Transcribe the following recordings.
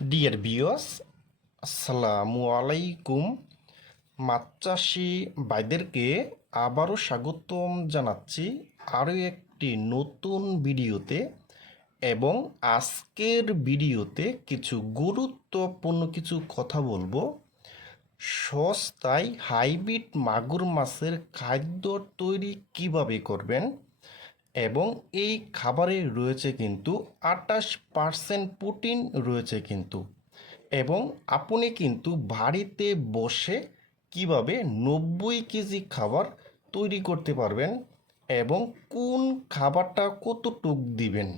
Dear viewers, আসসালামু আলাইকুম। মাছ চাষি ভাইদেরকে আবারও স্বাগতম জানাচ্ছি আরও একটি নতুন ভিডিওতে। এবং আজকের ভিডিওতে কিছু গুরুত্বপূর্ণ কিছু কথা বলবো। সস্তায় হাইব্রিড মাগুর মাছের খাদ্য তৈরি কিভাবে করবেন, এবং এই খাবারে রয়েছে কিন্তু 28% প্রোটিন রয়েছে কিন্তু। এবং আপনি কিন্তু বাড়িতে বসে কিভাবে 90 কেজি খাবার তৈরি করতে পারবেন, এবং কোন খাবারটা কতটুক দিবেন।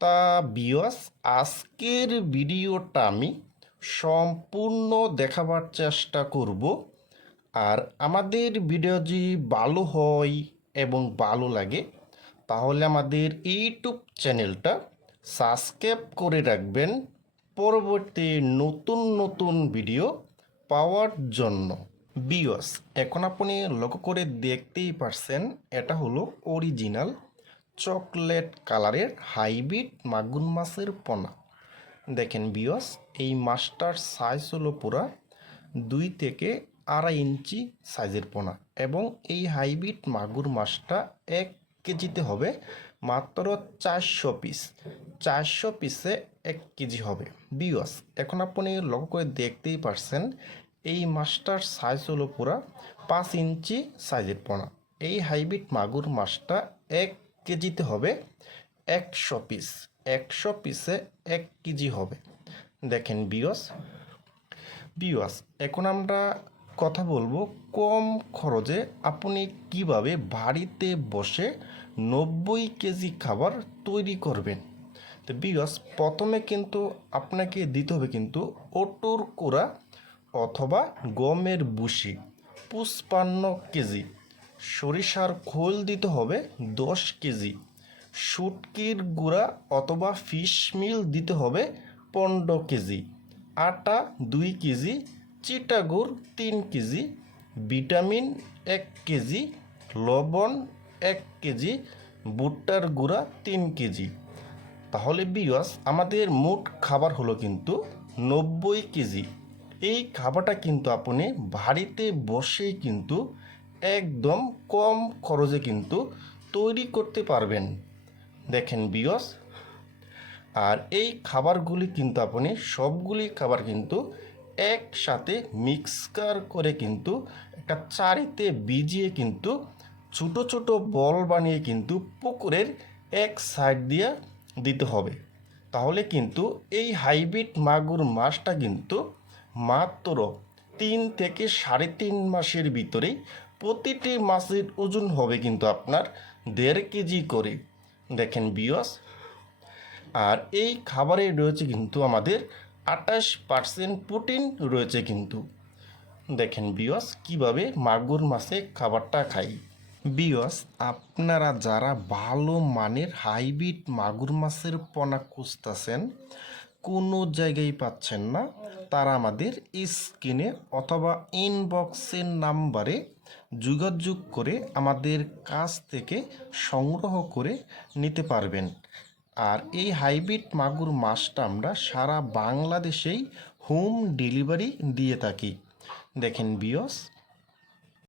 তা ভিউয়ার্স, আজকের ভিডিওটা আমি সম্পূর্ণ দেখাবার চেষ্টা করব। আর আমাদের ভিডিও যদি ভালো হয় এবং ভালো লাগে, তাহলে আমাদের ইউটিউব চ্যানেলটা সাবস্ক্রাইব করে রাখবেন পরবর্তী নতুন নতুন ভিডিও পাওয়ার জন্য। ভিউয়ার্স, এখন আপনি লক্ষ্য করে দেখতেই পারছেন, এটা হলো অরিজিনাল চকলেট কালারের হাইব্রিড মাগুর মাছের পোনা। দেখেন ভিউয়ার্স, এই মাছটার সাইজ হলো পুরা 2 থেকে 2.5 ইঞ্চি সাইজের পোনা। এবং এই হাইব্রিড মাগুর মাছটা 1 কেজিতে হবে মাত্র 400 পিস। 400 পিসে 1 কেজি হবে। ভিউয়ার্স, এখন আপনি লক্ষ্য করে দেখতেই পারছেন, এই মাছটার সাইজ হলো পুরা 5 ইঞ্চি সাইজের পোনা। এই হাইব্রিড মাগুর মাছটা 1 কেজিতে হবে 100 পিস। 100 পিসে 1 কেজি হবে। দেখেন ভিউয়ার্স, এখন আমরা কথা বলবো কম খরচে আপনি কিভাবে বাড়িতে বসে 90 কেজি খাবার তৈরি করবেন। তো ভিউয়ার্স, প্রথমে কিন্তু আপনাকে দিতে হবে কিন্তু ওটুর কোড়া অথবা গমের ভুসি 55 কেজি, সরিষার খোল দিতে হবে 10 কেজি, শুটকির গুঁড়া অথবা ফিশ মিল দিতে হবে 15 কেজি, আটা 2 কেজি, চিটাগুড় 3 কেজি, ভিটামিন 1 কেজি, লবণ 1 কেজি, ভুট্টার গুঁড়া 3 কেজি। তাহলে ভিউয়ার্স, আমাদের মোট খাবার হলো কিন্তু 90 কেজি। এই খাবারটা কিন্তু আপনি বাড়িতে বসেই কিন্তু একদম কম খরচে কিন্তু তৈরি করতে পারবেন। দেখেন ভিউয়ার্স, আর এই খাবারগুলি কিন্তু আপনি সবগুলি খাবার কিন্তু একসাথে মিক্সকার করে কিন্তু একটা চারিতে ভিজিয়ে কিন্তু ছোট ছোট বল বানিয়ে কিন্তু পুকুরের এক সাইড দিয়ে দিতে হবে। তাহলে কিন্তু এই হাইব্রিড মাগুর মাছটা কিন্তু মাত্র 3 থেকে 3.5 মাসের ভিতরেই প্রতিটি মাছের ওজন হবে কিন্তু আপনার 1.5 কেজি করে। দেখেন ভিউয়ার্স, আর এই খাবারে রয়েছে কিন্তু আমাদের 28% প্রোটিন রয়েছে কিন্তু। দেখেন ভিউয়ার্স, কীভাবে মাগুর মাছে খাবারটা খাই। ভিউয়ার্স, আপনারা যারা ভালো মানের হাইব্রিড মাগুর মাছের পোনা খুঁজতেছেন, কোনো জায়গায় পাচ্ছেন না, তারা আমাদের স্ক্রিনে অথবা ইনবক্সের নাম্বারে যোগাযোগ করে আমাদের কাছ থেকে সংগ্রহ করে নিতে পারবেন। আর এই হাইব্রিড মাগুর মাছটা আমরা সারা বাংলাদেশেই হোম ডেলিভারি দিয়ে থাকি। দেখেন ভিউয়ার্স,